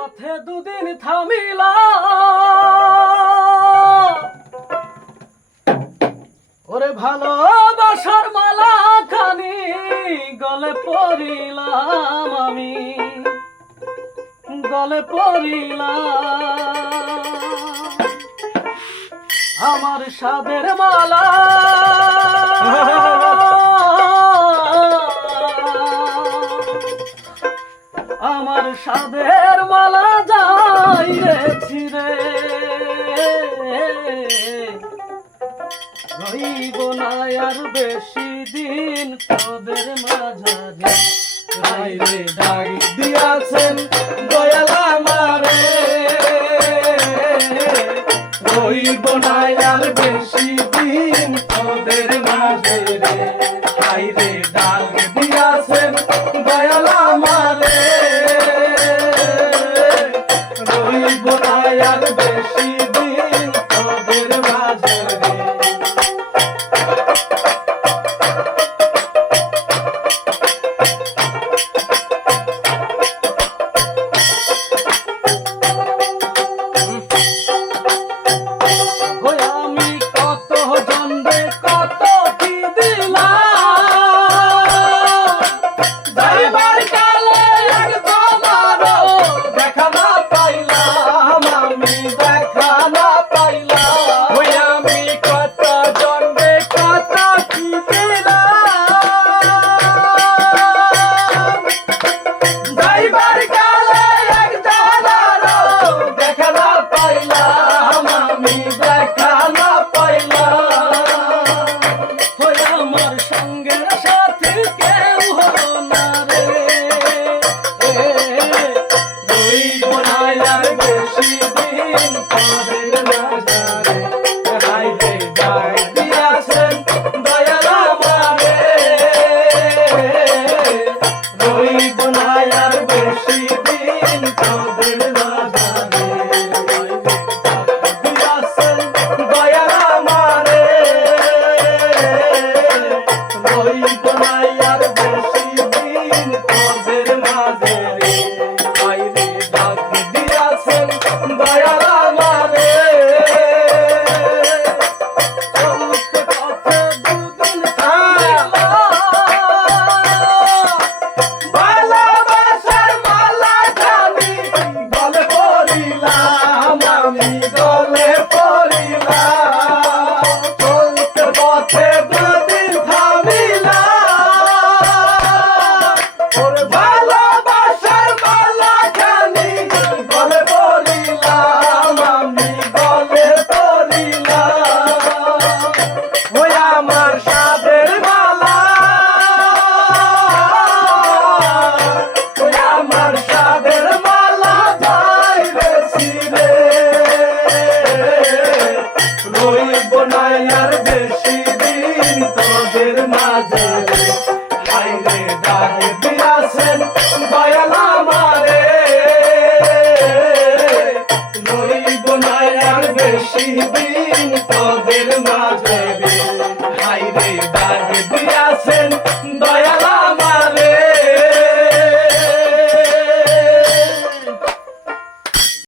পথে দুদিন থামিলা ওরে ভালোবাসার মালা খানি গলে পড়িলাম আমি গলে পড়িলাম আমার সাদের মালা আমার সাদের মালা যাইরেছি রে রইব না আর বেশি দিন তোদের মাঝারে আইরে ডাক দিয়াছেন দয়াল আমারে রইব না আর বেশি দিন তোদের মাঝে রে আইরে ডাক দিয়াছেন দয়াল আমারে রইব না আর বেশি দিন তোদের মাঝে রে বেশি দিন তোদের মাঝে